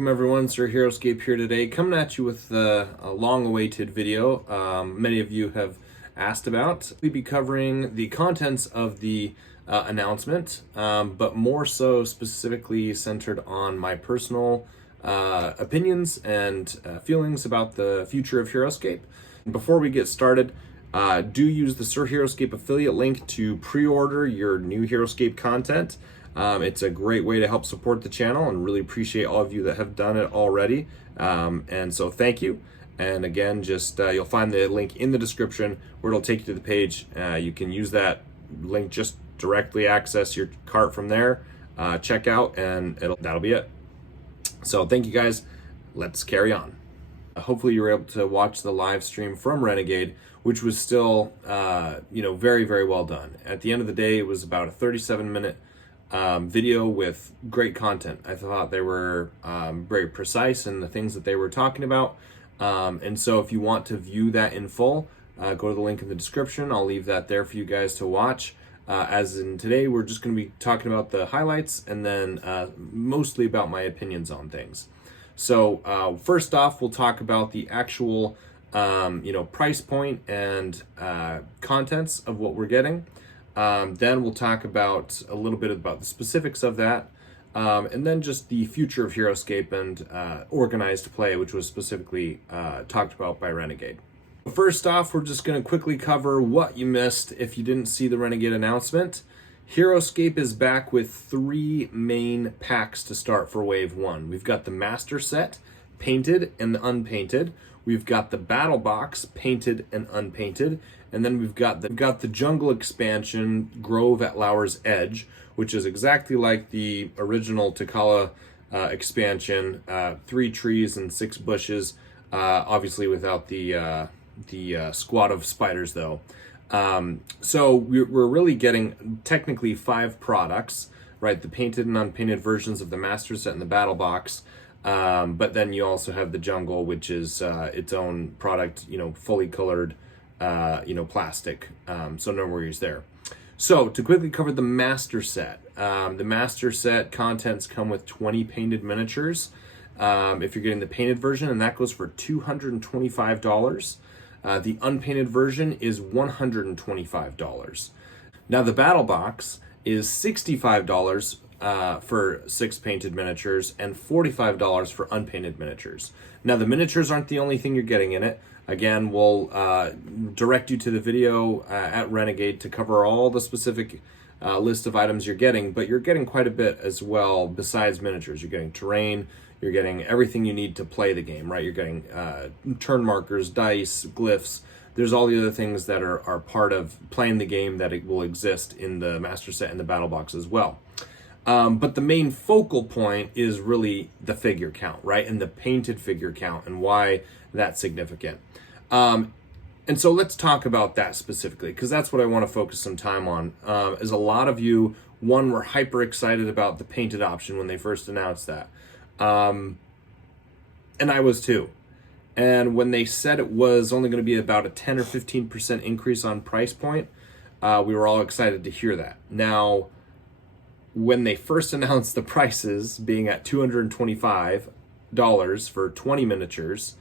Welcome everyone, Sir Heroscape here today, coming at you with a long-awaited video many of you have asked about. We'll be covering the contents of the announcement, but more so specifically centered on my personal opinions and feelings about the future of Heroscape. Before we get started, do use the Sir Heroscape affiliate link to pre-order your new Heroscape content. It's a great way to help support the channel, and really appreciate all of you that have done it already. And so thank you. And again, just you'll find the link in the description where it'll take you to the page. You can use that link, just directly access your cart from there, check out, and that'll be it. So thank you guys. Let's carry on. Hopefully you were able to watch the live stream from Renegade, which was still very, very well done. At the end of the day, it was about a 37-minute video with great content. I thought they were very precise in the things that they were talking about. And so if you want to view that in full, go to the link in the description. I'll leave that there for you guys to watch. As in today, we're just going to be talking about the highlights and then mostly about my opinions on things. So first off, we'll talk about the actual price point and contents of what we're getting. Then we'll talk about a little bit about the specifics of that, and then just the future of Heroscape and organized play, which was specifically talked about by Renegade. First off, we're just going to quickly cover what you missed if you didn't see the Renegade announcement. Heroscape is back with 3 main packs to start for Wave 1. We've got the Master Set, painted and unpainted. We've got the Battle Box, painted and unpainted. And then we've got the Jungle expansion, Grove at Lower's Edge, which is exactly like the original Takala expansion, 3 trees and 6 bushes, obviously without the squad of spiders though. So we're really getting technically 5 products, right? The painted and unpainted versions of the Master Set and the Battle Box. But then you also have the Jungle, which is its own product, fully colored, plastic. So no worries there. So to quickly cover the Master Set, the Master Set contents come with 20 painted miniatures. If you're getting the painted version, and that goes for $225. The unpainted version is $125. Now the Battle Box is $65 for 6 painted miniatures and $45 for unpainted miniatures. Now the miniatures aren't the only thing you're getting in it. Again, we'll direct you to the video at Renegade to cover all the specific list of items you're getting, but you're getting quite a bit as well besides miniatures. You're getting terrain, you're getting everything you need to play the game, right? You're getting turn markers, dice, glyphs. There's all the other things that are part of playing the game that it will exist in the Master Set and the Battle Box as well. But the main focal point is really the figure count, right? And the painted figure count and why that's significant. And so let's talk about that specifically, because that's what I want to focus some time on. Is a lot of you, were hyper excited about the painted option when they first announced that. And I was too. And when they said it was only going to be about a 10 or 15% increase on price point, we were all excited to hear that. Now, when they first announced the prices being at $225 for 20 miniatures,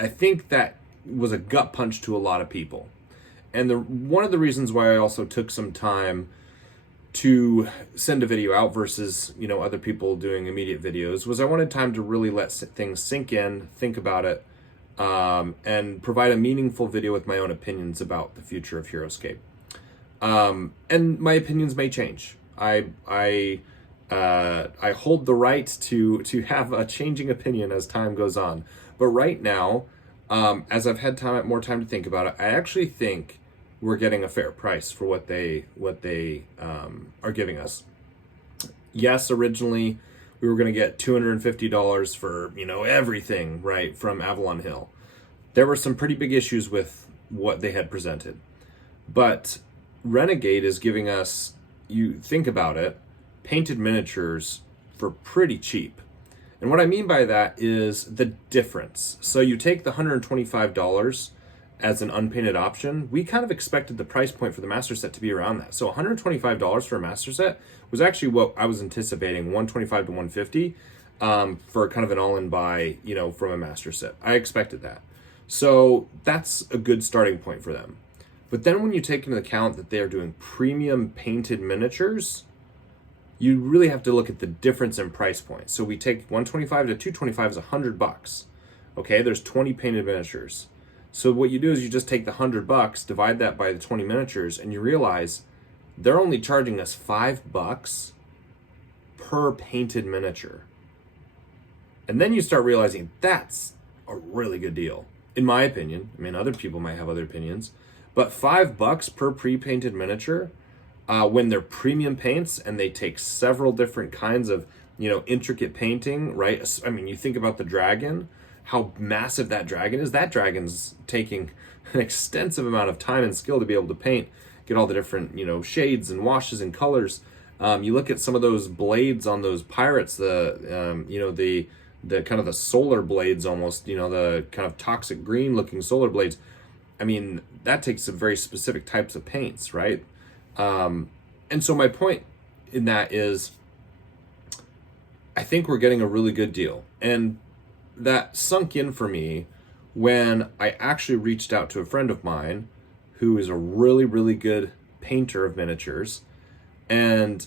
I think that was a gut punch to a lot of people. And one of the reasons why I also took some time to send a video out versus, other people doing immediate videos was I wanted time to really let things sink in, think about it, and provide a meaningful video with my own opinions about the future of Heroscape. And my opinions may change. I hold the right to have a changing opinion as time goes on. But right now, as I've had more time to think about it, I actually think we're getting a fair price for what they are giving us. Yes, originally we were going to get $250 for everything, right, from Avalon Hill. There were some pretty big issues with what they had presented, but Renegade is giving us, you think about it, painted miniatures for pretty cheap. And what I mean by that is the difference. So you take the $125 as an unpainted option, we kind of expected the price point for the master set to be around that. So $125 for a master set was actually what I was anticipating, 125 to 150 for kind of an all-in buy, from a master set. I expected that. So that's a good starting point for them. But then when you take into account that they are doing premium painted miniatures, you really have to look at the difference in price point. So we take 125 to 225 is $100. Okay, there's 20 painted miniatures. So what you do is you just take the $100, divide that by the 20 miniatures, and you realize they're only charging us $5 per painted miniature. And then you start realizing that's a really good deal, in my opinion. I mean, other people might have other opinions, but $5 per pre-painted miniature, when they're premium paints and they take several different kinds of, intricate painting, right? I mean, you think about the dragon, how massive that dragon is. That dragon's taking an extensive amount of time and skill to be able to paint, get all the different, shades and washes and colors. You look at some of those blades on those pirates, the kind of the solar blades almost, the kind of toxic green looking solar blades. I mean, that takes some very specific types of paints, right? And so my point in that is, I think we're getting a really good deal. And that sunk in for me when I actually reached out to a friend of mine who is a really, really good painter of miniatures. And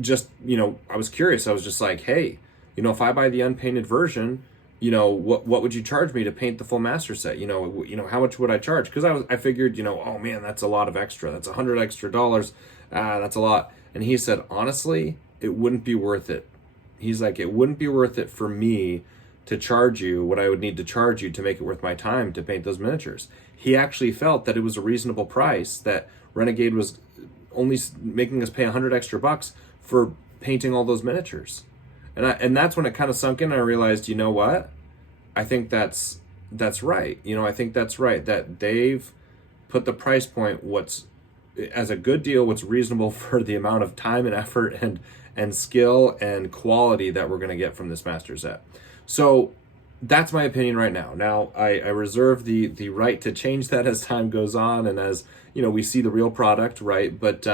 just, I was curious. I was just like, hey, if I buy the unpainted version, what would you charge me to paint the full master set? How much would I charge? Because I figured, oh man, that's a lot of extra. That's $100 extra. That's a lot. And he said, honestly, it wouldn't be worth it. He's like, it wouldn't be worth it for me to charge you what I would need to charge you to make it worth my time to paint those miniatures. He actually felt that it was a reasonable price, that Renegade was only making us pay $100 extra for painting all those miniatures. And that's when it kind of sunk in. I realized, you know what? I think that's right. I think that's right, that they've put the price point as a good deal, what's reasonable for the amount of time and effort and skill and quality that we're going to get from this master set. So that's my opinion right now. Now, I reserve the right to change that as time goes on and as, we see the real product, right? But,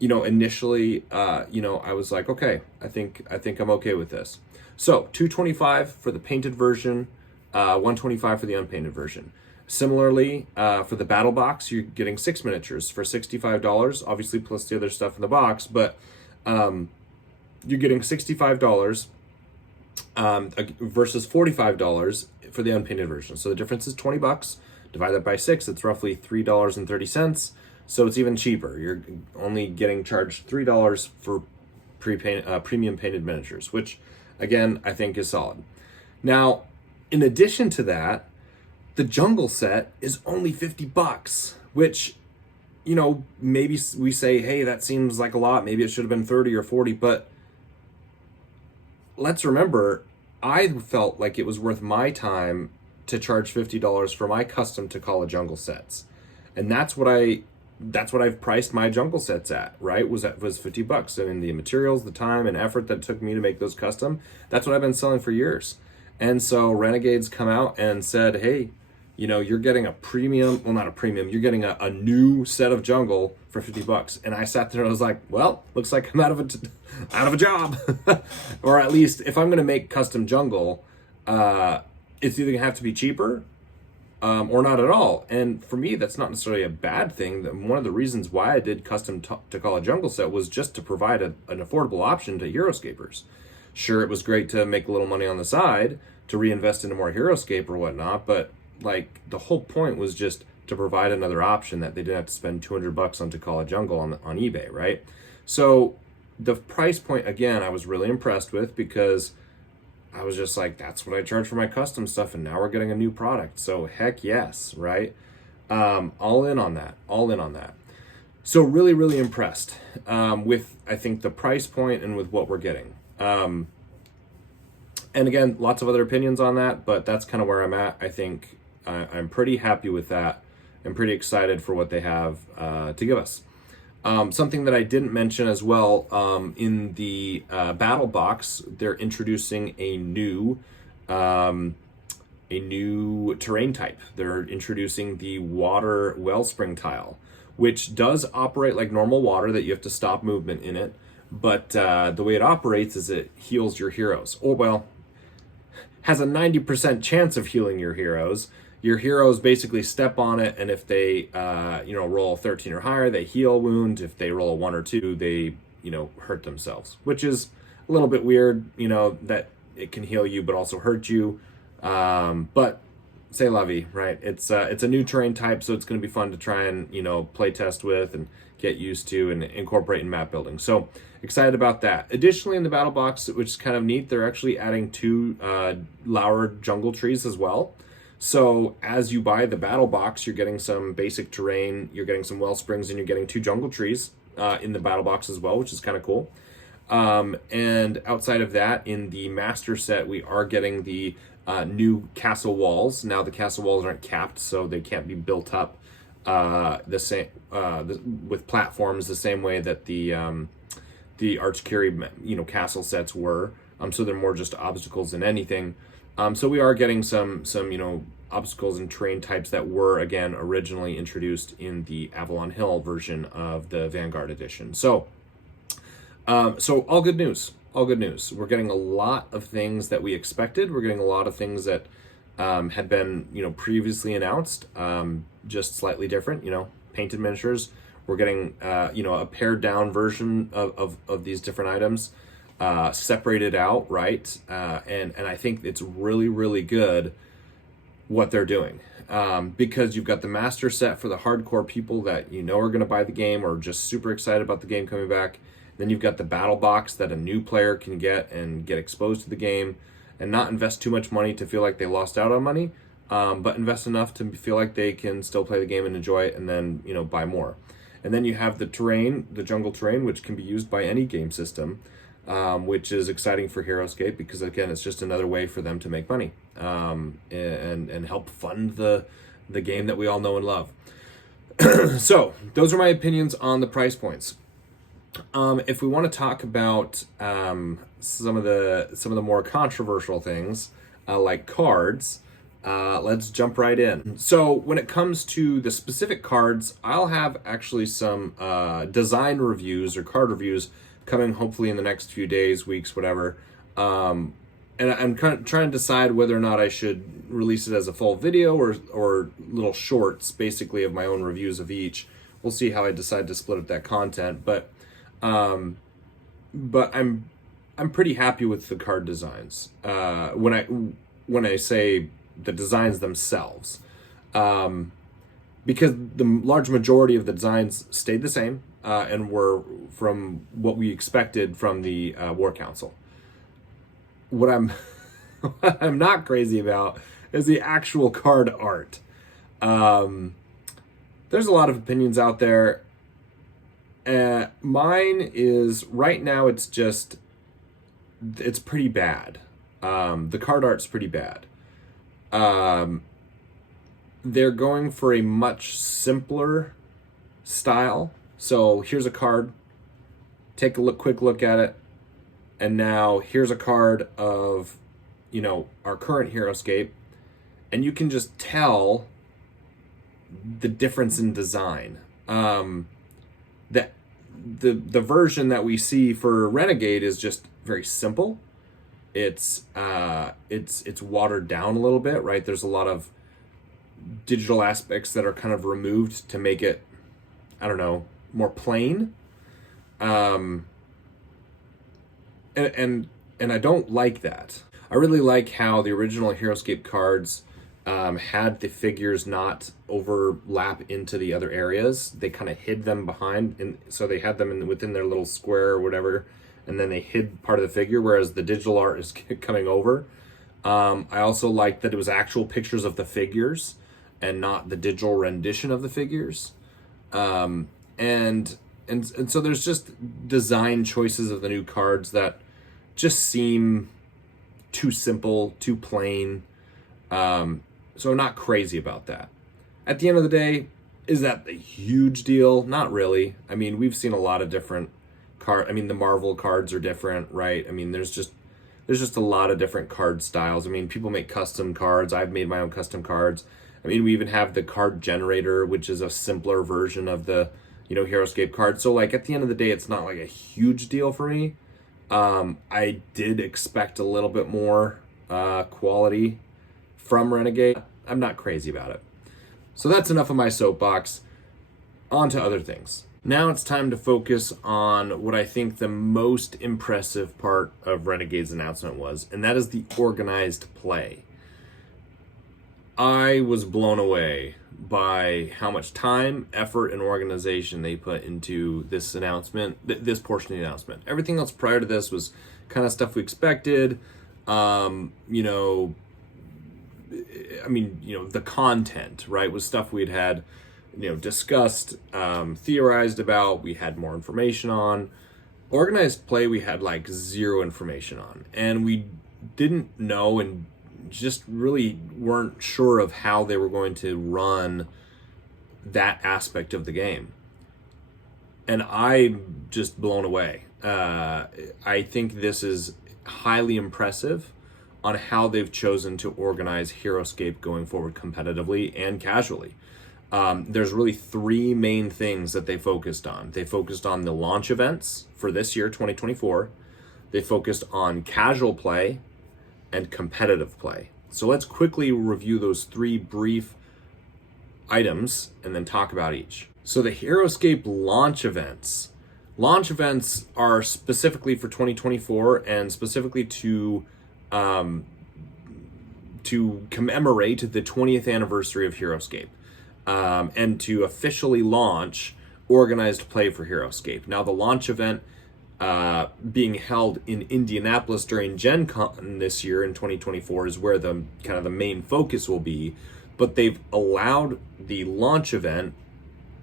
initially, I was like, okay, I think I'm okay with this. So $225 for the painted version, $125 for the unpainted version. Similarly, for the battle box, you're getting 6 miniatures for $65, obviously plus the other stuff in the box, but you're getting $65 versus $45 for the unpainted version. So the difference is $20. Divide that by 6, it's roughly $3.30. So it's even cheaper. You're only getting charged $3 for premium painted miniatures, which again, I think is solid. Now, in addition to that, the jungle set is only $50, which, maybe we say, hey, that seems like a lot. Maybe it should have been 30 or 40, but let's remember, I felt like it was worth my time to charge $50 for my custom Takala jungle sets. And that's what I've priced my jungle sets at, right? Was $50. I mean, the materials, the time and effort that it took me to make those custom, that's what I've been selling for years. And so Renegade's come out and said, hey, you're getting a premium, well, not a premium, you're getting a new set of jungle for $50. And I sat there and I was like, well, looks like I'm out of a job. Or at least if I'm going to make custom jungle, it's either gonna have to be cheaper or not at all. And for me, that's not necessarily a bad thing. One of the reasons why I did custom Takala jungle set was just to provide an affordable option to Heroscapers. Sure, it was great to make a little money on the side to reinvest into more Heroscape or whatnot, but like the whole point was just to provide another option that they didn't have to spend $200 on Takala jungle on eBay, right? So the price point, again, I was really impressed with, because I was just like, that's what I charge for my custom stuff, and now we're getting a new product. So heck yes, right? All in on that. So really, really impressed with, I think, the price point and with what we're getting. And again, lots of other opinions on that, but that's kind of where I'm at. I think I'm pretty happy with that. I'm pretty excited for what they have to give us. Something that I didn't mention as well, in the battle box, they're introducing a new a new terrain type. They're introducing the water wellspring tile, which does operate like normal water, that you have to stop movement in it. But the way it operates is it heals your heroes. Or, well, has a 90% chance of healing your heroes. Your heroes basically step on it, and if they, roll 13 or higher, they heal wounds. If they roll a 1 or 2, they, hurt themselves, which is a little bit weird, that it can heal you but also hurt you. But c'est la vie, right? It's a new terrain type, so it's going to be fun to try and, play test with and get used to and incorporate in map building. So excited about that. Additionally, in the battle box, which is kind of neat, they're actually adding 2 Lower jungle trees as well. So as you buy the battle box, you're getting some basic terrain, you're getting some well springs, and you're getting 2 jungle trees in the battle box as well, which is kind of cool. And outside of that, in the master set, we are getting the new castle walls. Now the castle walls aren't capped, so they can't be built up with platforms the same way that the Archkiri castle sets were. So they're more just obstacles than anything. So we are getting some obstacles and terrain types that were, again, originally introduced in the Avalon Hill version of the Vanguard edition. So all good news. All good news. We're getting a lot of things that we expected. We're getting a lot of things that had been, previously announced, just slightly different, painted miniatures. We're getting, a pared down version of these different items, separated out, right? And I think it's really, really good what they're doing. Because you've got the master set for the hardcore people that are going to buy the game or just super excited about the game coming back. Then you've got the battle box that a new player can get and get exposed to the game and not invest too much money to feel like they lost out on money, but invest enough to feel like they can still play the game and enjoy it, and then, buy more. And then you have the terrain, the jungle terrain, which can be used by any game system, which is exciting for Heroscape because, again, it's just another way for them to make money and help fund the game that we all know and love. So those are my opinions on the price points. If we want to talk about some of the more controversial things, like cards, let's jump right in. So when it comes to the specific cards, I'll have actually some design reviews or card reviews coming hopefully in the next few days, weeks, whatever. And I'm trying to decide whether or not I should release it as a full video or little shorts, basically, of my own reviews of each. We'll see how I decide to split up that content, but I'm pretty happy with the card designs. When I say the designs themselves, because the large majority of the designs stayed the same and were from what we expected from the War Council. What I'm not crazy about is the actual card art. There's a lot of opinions out there. Mine is, right now, it's pretty bad. The card art's pretty bad. They're going for a much simpler style. So here's a card, take a quick look at it, and now here's a card of, our current Heroscape, and you can just tell the difference in design. That the version that we see for Renegade is just very simple. It's watered down a little bit, right? There's a lot of digital aspects that are kind of removed to make it, I don't know, more plain. And I don't like that. I really like how the original Heroscape cards had the figures not overlap into the other areas. They kind of hid them behind, and so they had them within their little square or whatever, and then they hid part of the figure, whereas the digital art is coming over. I also like that it was actual pictures of the figures and not the digital rendition of the figures. And so there's just design choices of the new cards that just seem too simple, too plain. So I'm not crazy about that. At the end of the day, is that a huge deal? Not really. I mean, we've seen a lot of different the Marvel cards are different, right? I mean, there's just there's just a lot of different card styles. I mean, people make custom cards. I've made my own custom cards. I mean, we even have the card generator, which is a simpler version of the, Heroscape card. So like at the end of the day, it's not like a huge deal for me. I did expect a little bit more quality from Renegade. I'm not crazy about it. So that's enough of my soapbox. On to other things. Now it's time to focus on what I think the most impressive part of Renegade's announcement was, and that is the organized play. I was blown away by how much time, effort, and organization they put into this announcement, this portion of the announcement. Everything else prior to this was kind of stuff we expected. The content, right, was stuff we'd had, discussed, theorized about, we had more information on. Organized play, we had like zero information on, and we didn't know and just really weren't sure of how they were going to run that aspect of the game. And I'm just blown away. I think this is highly impressive on how they've chosen to organize Heroscape going forward competitively and casually. There's really three main things that they focused on. They focused on the launch events for this year, 2024. They focused on casual play and competitive play. So let's quickly review those three brief items and then talk about each. So the Heroscape launch events. Launch events are specifically for 2024 and specifically to commemorate the 20th anniversary of Heroscape, and to officially launch organized play for Heroscape. Now, the launch event being held in Indianapolis during Gen Con this year in 2024 is where the kind of the main focus will be, but they've allowed the launch event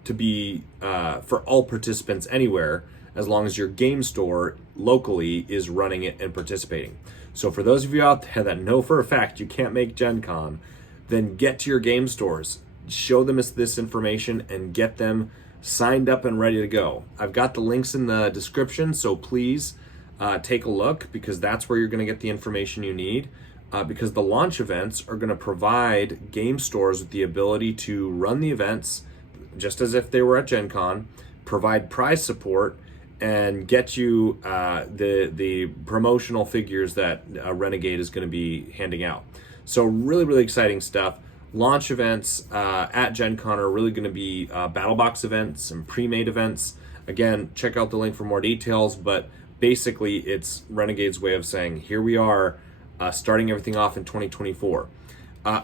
to be for all participants anywhere, as long as your game store locally is running it and participating. So for those of you out there that know for a fact you can't make Gen Con, then get to your game stores, show them this information, and get them signed up and ready to go. I've got the links in the description, so please take a look, because that's where you're going to get the information you need, because the launch events are going to provide game stores with the ability to run the events just as if they were at Gen Con, provide prize support, and get you the promotional figures that Renegade is going to be handing out. So really, really exciting stuff. Launch events at Gen Con are really going to be battle box events and pre-made events. Again, check out the link for more details, but basically it's Renegade's way of saying, here we are, starting everything off in 2024.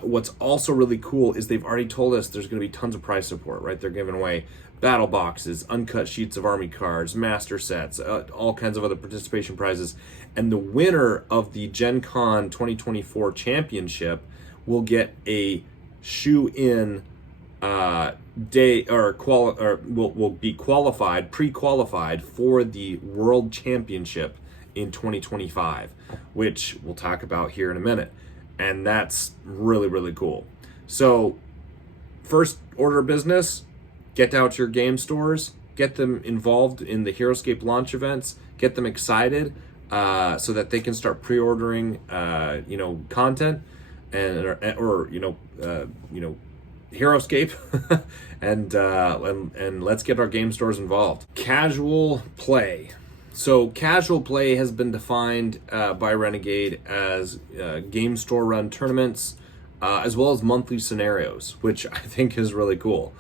What's also really cool is they've already told us there's going to be tons of prize support, right? They're giving away battle boxes, uncut sheets of army cards, master sets, all kinds of other participation prizes. And the winner of the Gen Con 2024 championship will get a shoe-in day, or will be pre-qualified for the World Championship in 2025, which we'll talk about here in a minute. And that's really, really cool. So first order of business, get out to your game stores, get them involved in the Heroscape launch events, get them excited so that they can start pre-ordering content or Heroscape and let's get our game stores involved. Casual play. So casual play has been defined by Renegade as game store run tournaments, as well as monthly scenarios, which I think is really cool.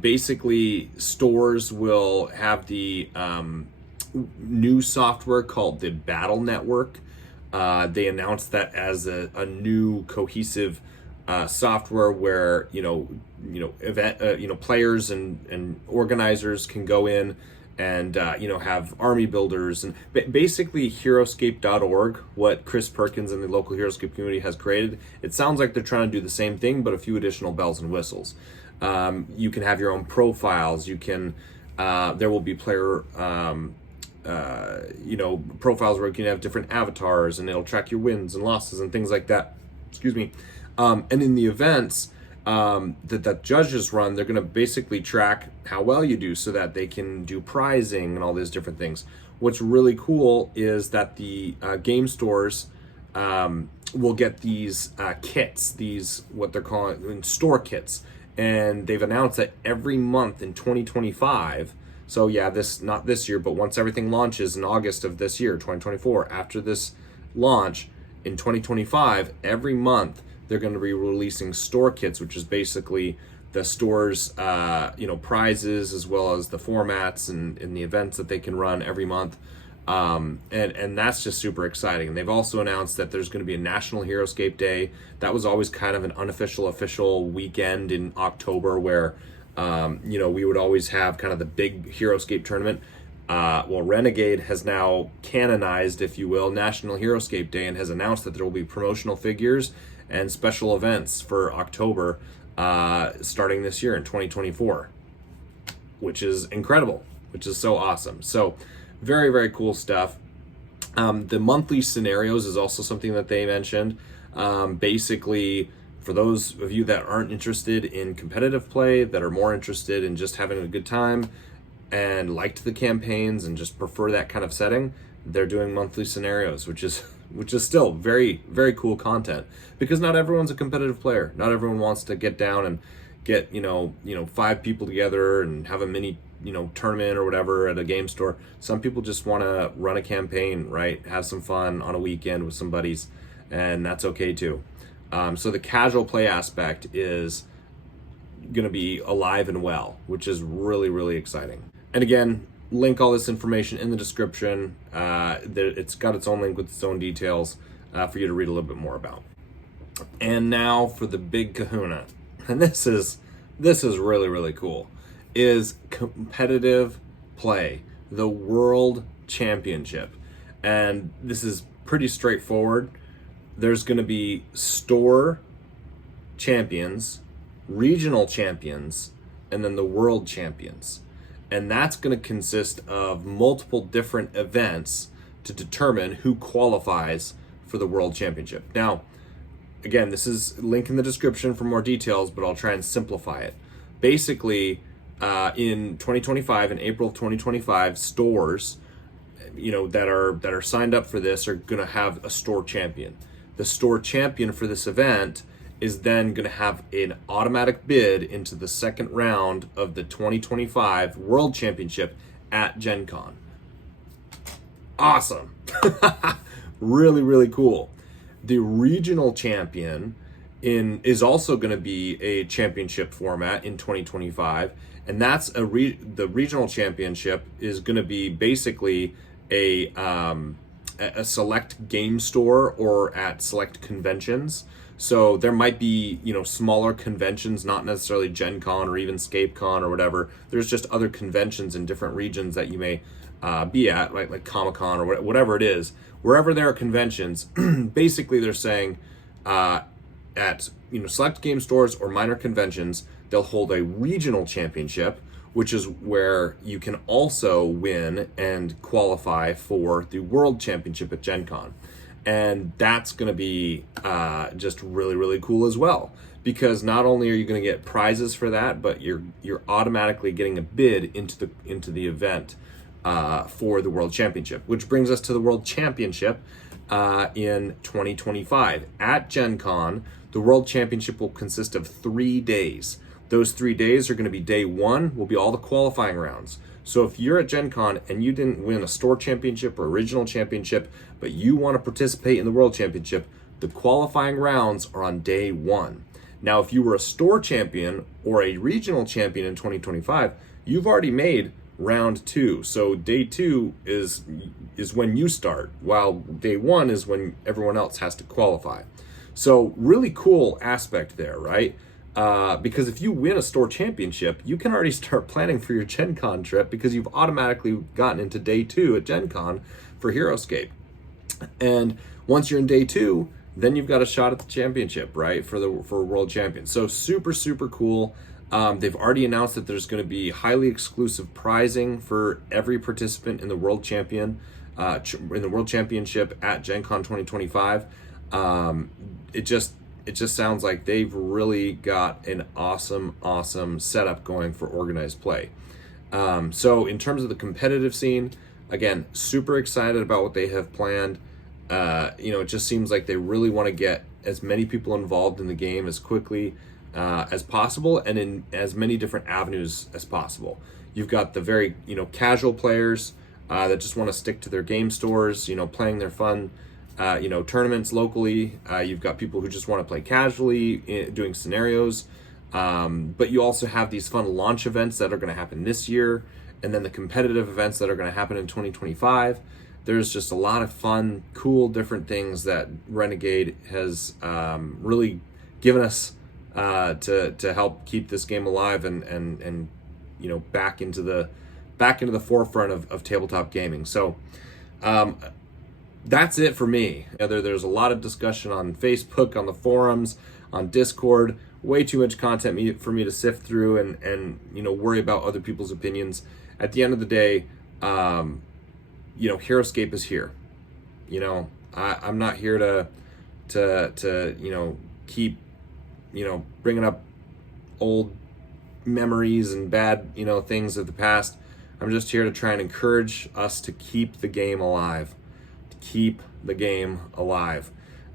Basically, stores will have the new software called the Battle Network. They announced that as a new cohesive software where players and organizers can go in and have army builders, and basically Heroscape.org, what Chris Perkins and the local Heroscape community has created. It sounds like they're trying to do the same thing, but a few additional bells and whistles. You can have your own profiles. You can there will be player profiles where you can have different avatars, and it'll track your wins and losses and things like that. Excuse me. And in the events that judges run, they're going to basically track how well you do so that they can do prizing and all these different things. what's really cool is that the game stores will get these kits, these what they're calling store kits, and they've announced that every month in 2025. So yeah, not this year, but once everything launches in August of this year, 2024, after this launch in 2025, every month they're going to be releasing store kits, which is basically the store's prizes as well as the formats and the events that they can run every month. And that's just super exciting. And they've also announced that there's going to be a National Heroscape Day. That was always kind of an unofficial official weekend in October where we would always have kind of the big Heroscape tournament. Well, Renegade has now canonized, if you will, National Heroscape Day and has announced that there will be promotional figures and special events for October starting this year in 2024, which is incredible, which is so awesome. So very, very cool stuff. The monthly scenarios is also something that they mentioned. Basically, for those of you that aren't interested in competitive play, that are more interested in just having a good time and liked the campaigns and just prefer that kind of setting, they're doing monthly scenarios, which is still very, very cool content, because not everyone's a competitive player. Not everyone wants to get down and get 5 people together and have a mini tournament or whatever at a game store. Some people just want to run a campaign, right? Have some fun on a weekend with some buddies, and that's okay too. So the casual play aspect is going to be alive and well, which is really, really exciting. And again, link all this information in the description. It's got its own link with its own details for you to read a little bit more about. And now for the big kahuna, and this is really, really cool, is competitive play, the World Championship. And this is pretty straightforward. There's going to be store champions, regional champions, and then the world champions. And that's going to consist of multiple different events to determine who qualifies for the World Championship. Now, again, this is link in the description for more details, but I'll try and simplify it. Basically, in 2025, in April of 2025, stores, that are signed up for this are going to have a store champion. The store champion for this event is then going to have an automatic bid into the second round of the 2025 World Championship at Gen Con. Awesome. Really, really cool. The regional champion is also going to be a championship format in 2025, and that's the regional championship is going to be basically a select game store or at select conventions. So there might be, smaller conventions, not necessarily Gen Con or even Scape Con or whatever. There's just other conventions in different regions that you may be at, right? Like Comic Con or whatever it is. Wherever there are conventions, basically they're saying at select game stores or minor conventions, they'll hold a regional championship, which is where you can also win and qualify for the World Championship at Gen Con. And that's going to be just really, really cool as well, because not only are you going to get prizes for that, but you're automatically getting a bid into the event for the World Championship, which brings us to the World Championship in 2025 at Gen Con. The World Championship will consist of 3 days. Those 3 days are going to be day 1 will be all the qualifying rounds. So if you're at Gen Con and you didn't win a store championship or a regional championship, but you want to participate in the World Championship, the qualifying rounds are on day 1. Now, if you were a store champion or a regional champion in 2025, you've already made round 2. So day 2 is when you start, while day 1 is when everyone else has to qualify. So really cool aspect there, right? Because if you win a store championship, you can already start planning for your Gen Con trip because you've automatically gotten into day 2 at Gen Con for Heroscape. And once you're in day 2, then you've got a shot at the championship, right? For World Champion. So super, super cool. They've already announced that there's going to be highly exclusive prizing for every participant in the World Champion, in the World Championship at Gen Con 2025. It just sounds like they've really got an awesome setup going for organized play. So in terms of the competitive scene, again, super excited about what they have planned. It just seems like they really want to get as many people involved in the game as quickly as possible, and in as many different avenues as possible. You've got the very, casual players that just want to stick to their game stores, playing their fun, tournaments locally. You've got people who just want to play casually, doing scenarios. But you also have these fun launch events that are going to happen this year, and then the competitive events that are going to happen in 2025. There's just a lot of fun, cool, different things that Renegade has really given us to help keep this game alive and back into the forefront of tabletop gaming. So that's it for me. There's a lot of discussion on Facebook, on the forums, on Discord. Way too much content for me to sift through and worry about other people's opinions. At the end of the day, Heroscape is here. I'm not here to keep bringing up old memories and bad things of the past. I'm just here to try and encourage us to keep the game alive,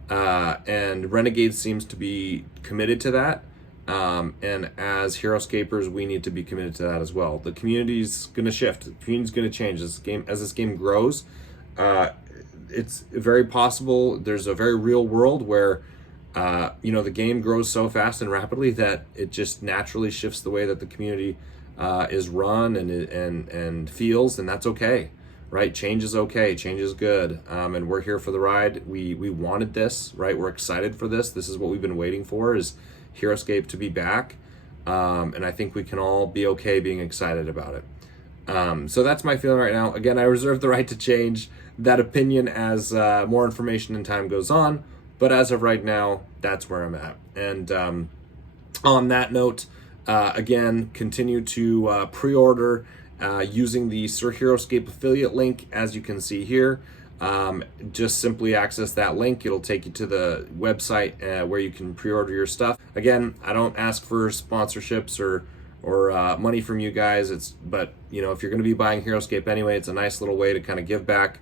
and Renegade seems to be committed to that. And as Heroscapers, we need to be committed to that as well. The community's going to shift. The community's going to change. As this game grows, it's very possible. There's a very real world where the game grows so fast and rapidly that it just naturally shifts the way that the community is run and feels, and that's okay. Right? Change is okay. Change is good. And we're here for the ride. We wanted this, right? We're excited for this. This is what we've been waiting for, is Heroscape to be back. And I think we can all be okay being excited about it. So that's my feeling right now. Again, I reserve the right to change that opinion as more information and time goes on. But as of right now, that's where I'm at. And on that note, again, continue to pre-order using the Sir Heroscape affiliate link, as you can see here. Just simply access that link. It'll take you to the website where you can pre-order your stuff. Again, I don't ask for sponsorships or money from you guys. But if you're going to be buying Heroscape anyway, it's a nice little way to kind of give back,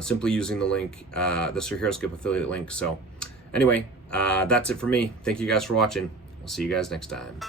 simply using the link, the Sir Heroscape affiliate link. So anyway, that's it for me. Thank you guys for watching. I'll see you guys next time.